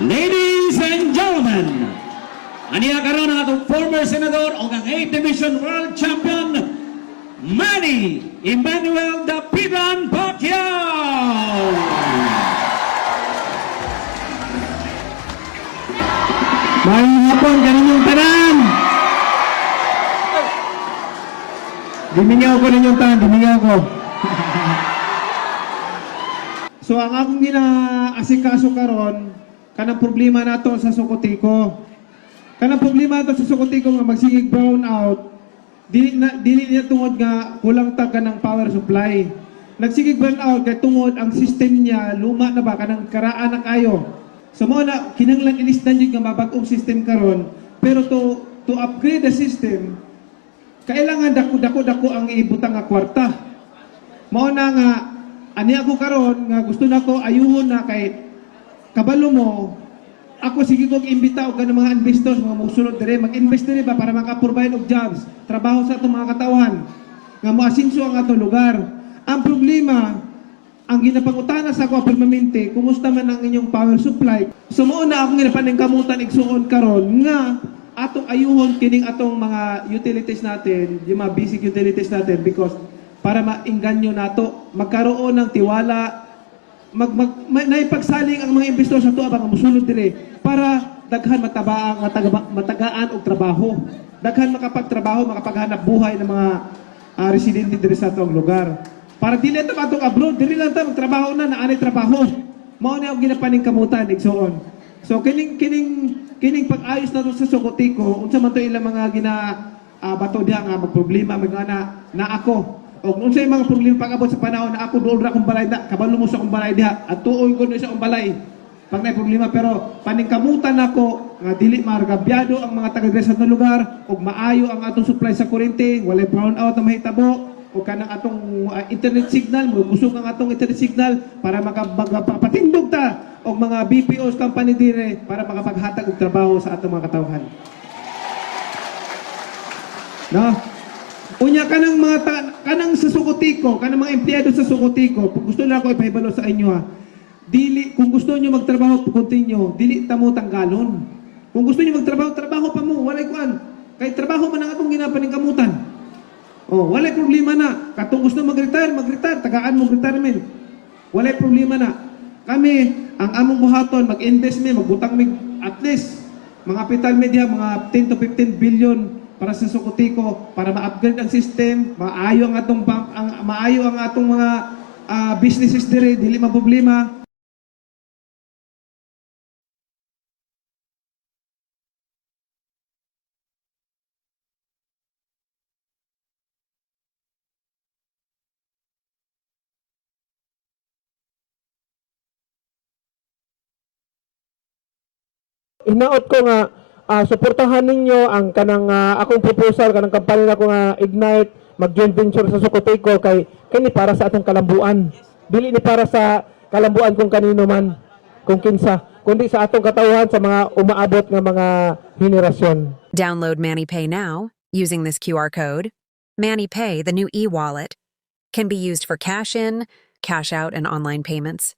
Ladies and gentlemen, aniya karon ang atong former senador o ang 8th Division World Champion, Manny Emmanuel Dapitan Pacquiao! Mayong hapon kaninyong tanan! Dimingaw ko ninyong tanan, dimingaw ko. So ang akong gina-asikaso karon kanang problema nato sa Sukotiko. Kanang problema nato sa Sukotiko nga magsigig brown out. Dili niya tungod nga kulang ta kanang power supply. Nagsigig brown out kay tungod ang system niya luma na ba kanang karaan na kayo. So mo na kinahanglan ilisdan jud nga mabag-ong system karon, pero to upgrade the system kailangan dako ang ibutang nga kwarta. Mao na nga ani ako karon nga gusto nako ayuhon na kay kabalo mo ako sige kog imbita og kanang mga investors mga mosulod dire mag-invest dire ba para maka-provide og jobs, trabaho sa atong mga katawhan nga moasinso ang atong lugar. Ang problema ang ginapangutana sa ako permanente, kumusta man ang inyong power supply? So mao na akong ginapaningkamutan igsuon karon nga atong ayuhon kining atong mga utilities natin, yung mga basic utilities natin because para maingganyo nato, magkaroon ng tiwala, naipagsaling ang mga investor sa tuwa nga mosulod dire para daghan matagaan og trabaho. Daghan makapagtrabaho, makapaghanap buhay ng mga residente dire sa atong lugar. Para dili ta matong abroad, dili lang ta magtrabaho na naanay trabaho. Mao ni ang ginapaning kamutan igsuon. So kining pag-ayos nato sa Sukotiko, unsa man to ilang mga bato diha nga magproblema magana na ako. Og unsay mga problema pag-abot sa panahon na ako duol ra kong balay da, kabalo mo sa akong balay diha at tuoy ko sa akong balay. Pag may problema pero paningkamutan nako nga dili margabyado ang mga taga sa lugar ug maayo ang atong supply sa kuryente, walay brown out na mahitabo o kanang atong internet signal, kusog ang atong internet signal para makapatindog ta og mga BPOs company dire para makapaghatag og trabaho sa atong mga katawhan. No? Unya kanang kanang sa Sukotiko, kanang mga empleyado sa Sukotiko, gusto na ako ipahibalo sa inyo ha. Dili kung gusto niyo magtrabaho continue, dili ta mo tanggalon. Kung gusto niyo magtrabaho, trabaho pa mo, walay kuan. Kay trabaho man ang atong ginapaningkamutan. Oh, walay problema na. Katong gusto mag-retire, tagaan mo retirement. Walay problema na. Kami, ang among buhaton, mag-invest magbutang at least mga capital media, mga 10 to 15 billion para sa Sukotiko, para ma-upgrade ang system, maayo ang atong mga businesses dire, dili man problema. Hinaot ko nga suportahan ninyo ang kanang akong proposal kanang kampanya nako nga Ignite mag-joint venture sa Sukotiko kay kani para sa atong kalambuan. Dili ni para sa kalambuan kung kanino man, kung kinsa, kundi sa atong katawhan sa mga umaabot nga mga henerasyon. Download MannyPay now using this QR code. MannyPay, the new e-wallet, can be used for cash in, cash out, and online payments.